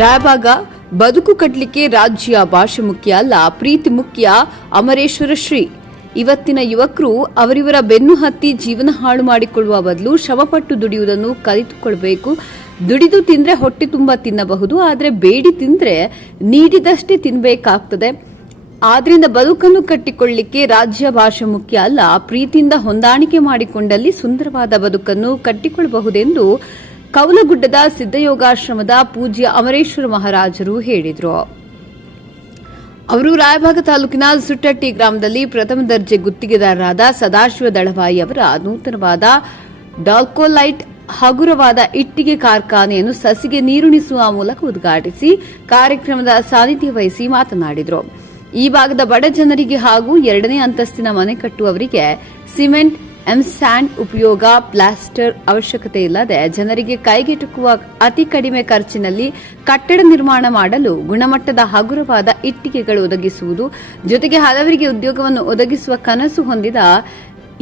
ರಾಯಬಾಗ ಬದುಕು ಕಟ್ಟಲಿಕ್ಕೆ ರಾಜ್ಯ ಭಾಷೆ ಮುಖ್ಯ ಅಲ್ಲ, ಪ್ರೀತಿ ಮುಖ್ಯ. ಅಮರೇಶ್ವರ ಶ್ರೀ. ಇವತ್ತಿನ ಯುವಕರು ಅವರಿವರ ಬೆನ್ನು ಹತ್ತಿ ಜೀವನ ಹಾಳು ಮಾಡಿಕೊಳ್ಳುವ ಬದಲು ಶ್ರಮಪಟ್ಟು ದುಡಿಯುವುದನ್ನು ಕಲಿತುಕೊಳ್ಳಬೇಕು. ದುಡಿದು ತಿಂದ್ರೆ ಹೊಟ್ಟೆ ತುಂಬಾ ತಿನ್ನಬಹುದು, ಆದರೆ ಬೇಡಿ ತಿಂದ್ರೆ ನೀಡಿದಷ್ಟೇ ತಿನ್ನಬೇಕಾಗ್ತದೆ. ಆದ್ರಿಂದ ಬದುಕನ್ನು ಕಟ್ಟಿಕೊಳ್ಳಲಿಕ್ಕೆ ರಾಜ್ಯ ಭಾಷೆ ಮುಖ್ಯ ಅಲ್ಲ, ಪ್ರೀತಿಯಿಂದ ಹೊಂದಾಣಿಕೆ ಮಾಡಿಕೊಂಡಲ್ಲಿ ಸುಂದರವಾದ ಬದುಕನ್ನು ಕಟ್ಟಿಕೊಳ್ಳಬಹುದೆಂದು ಕೌಲಗುಡ್ಡದ ಸಿದ್ದಯೋಗಾಶ್ರಮದ ಪೂಜ್ಯ ಅಮರೇಶ್ವರ ಮಹಾರಾಜರು ಹೇಳಿದರು. ಅವರು ರಾಯಬಾಗ ತಾಲೂಕಿನ ಸುಟ್ಟಟ್ಟಿ ಗ್ರಾಮದಲ್ಲಿ ಪ್ರಥಮ ದರ್ಜೆ ಗುತ್ತಿಗೆದಾರರಾದ ಸದಾಶಿವ ದಳವಾಯಿ ಅವರ ನೂತನವಾದ ಡಾಲ್ಕೋಲೈಟ್ ಹಗುರವಾದ ಇಟ್ಟಿಗೆ ಕಾರ್ಖಾನೆಯನ್ನು ಸಸಿಗೆ ನೀರುಣಿಸುವ ಮೂಲಕ ಉದ್ಘಾಟಿಸಿ ಕಾರ್ಯಕ್ರಮದ ಸಾನ್ನಿಧ್ಯ ವಹಿಸಿ ಮಾತನಾಡಿದರು. ಈ ಭಾಗದ ಬಡ ಜನರಿಗೆ ಹಾಗೂ ಎರಡನೇ ಅಂತಸ್ತಿನ ಮನೆ ಕಟ್ಟುವವರಿಗೆ ಸಿಮೆಂಟ್, ಸ್ಯಾಂಡ್ ಉಪಯೋಗ, ಪ್ಲಾಸ್ಟರ್ ಅವಶ್ಯಕತೆ ಇಲ್ಲದೆ ಜನರಿಗೆ ಕೈಗೆಟುಕುವ ಅತಿ ಕಡಿಮೆ ಖರ್ಚಿನಲ್ಲಿ ಕಟ್ಟಡ ನಿರ್ಮಾಣ ಮಾಡಲು ಗುಣಮಟ್ಟದ ಹಗುರವಾದ ಇಟ್ಟಿಗೆಗಳು ಒದಗಿಸುವುದು ಜೊತೆಗೆ ಹಲವರಿಗೆ ಉದ್ಯೋಗವನ್ನು ಒದಗಿಸುವ ಕನಸು ಹೊಂದಿದ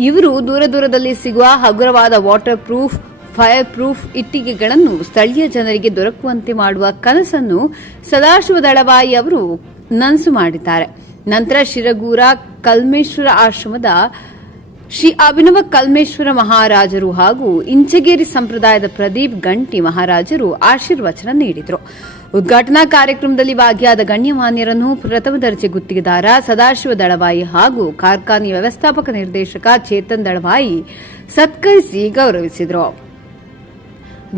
ಇವರು ದೂರದಲ್ಲಿ ಸಿಗುವ ಹಗುರವಾದ ವಾಟರ್ ಪ್ರೂಫ್, ಫೈರ್ ಪ್ರೂಫ್ ಇಟ್ಟಿಗೆಗಳನ್ನು ಸ್ಥಳೀಯ ಜನರಿಗೆ ದೊರಕುವಂತೆ ಮಾಡುವ ಕನಸನ್ನು ಸದಾಶಿವ ದಳವಾಯಿ ಅವರು ನನಸು ಮಾಡಿದ್ದಾರೆ. ನಂತರ ಶಿರಗೂರ ಕಲ್ಮೇಶ್ವರ ಆಶ್ರಮದ ಶ್ರೀ ಅಭಿನವ ಕಲ್ಮೇಶ್ವರ ಮಹಾರಾಜರು ಹಾಗೂ ಇಂಚಗೇರಿ ಸಂಪ್ರದಾಯದ ಪ್ರದೀಪ್ ಗಂಟಿ ಮಹಾರಾಜರು ಆಶೀರ್ವಚನ ನೀಡಿದರು. ಉದ್ಘಾಟನಾ ಕಾರ್ಯಕ್ರಮದಲ್ಲಿ ಭಾಗಿಯಾದ ಗಣ್ಯಮಾನ್ಯರನ್ನು ಪ್ರಥಮ ದರ್ಜೆ ಗುತ್ತಿಗೆದಾರ ಸದಾಶಿವ ದಳವಾಯಿ ಹಾಗೂ ಕಾರ್ಖಾನೆ ವ್ಯವಸ್ಥಾಪಕ ನಿರ್ದೇಶಕ ಚೇತನ್ ದಳವಾಯಿ ಸತ್ಕರಿಸಿ ಗೌರವಿಸಿದರು.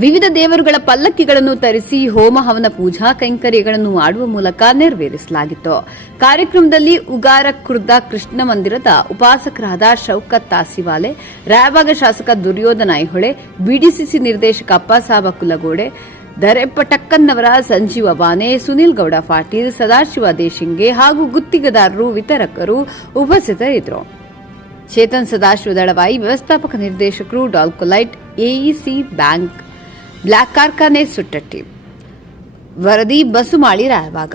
ವಿವಿಧ ದೇವರುಗಳ ಪಲ್ಲಕ್ಕಿಗಳನ್ನು ತರಿಸಿ ಹೋಮ ಹವನ ಪೂಜಾ ಕೈಂಕರ್ಯಗಳನ್ನು ಮಾಡುವ ಮೂಲಕ ನೆರವೇರಿಸಲಾಗಿತ್ತು. ಕಾರ್ಯಕ್ರಮದಲ್ಲಿ ಉಗಾರ ಖುರ್ದ ಕೃಷ್ಣ ಮಂದಿರದ ಉಪಾಸಕರಾದ ಶೌಕತ್ ತಾಸಿವಾಲೆ, ರಾಯಬಾಗ ಶಾಸಕ ದುರ್ಯೋಧನ ಐಹೊಳೆ, ಬಿಡಿಸಿಸಿ ನಿರ್ದೇಶಕ ಅಪ್ಪಸಾಬ ಕುಲಗೋಡೆ, ದರೆಪ್ಪಟಕ್ಕನ್ನವರ ಸಂಜೀವ ಬಾನೆ, ಸುನೀಲ್ ಗೌಡ ಪಾಟೀಲ್, ಸದಾಶಿವ ದೇಶಿಂಗೆ ಹಾಗೂ ಗುತ್ತಿಗೆದಾರರು, ವಿತರಕರು ಉಪಸ್ಥಿತರಿದ್ದರು. ಚೇತನ್ ಸದಾಶಿವ ದಳವಾಯಿ ವ್ಯವಸ್ಥಾಪಕ ನಿರ್ದೇಶಕರು, ಡಾಲ್ಕೊಲೈಟ್, ಎಇಸಿ ಬ್ಯಾಂಕ್, ಬ್ಲಾಕ್ ಕಾರ್ಖಾನೆ ಸುಟ್ಟಟ್ಟಿ. ವರದಿ ಬಸುಮಾಳಿ ರಾಯಬಾಗ.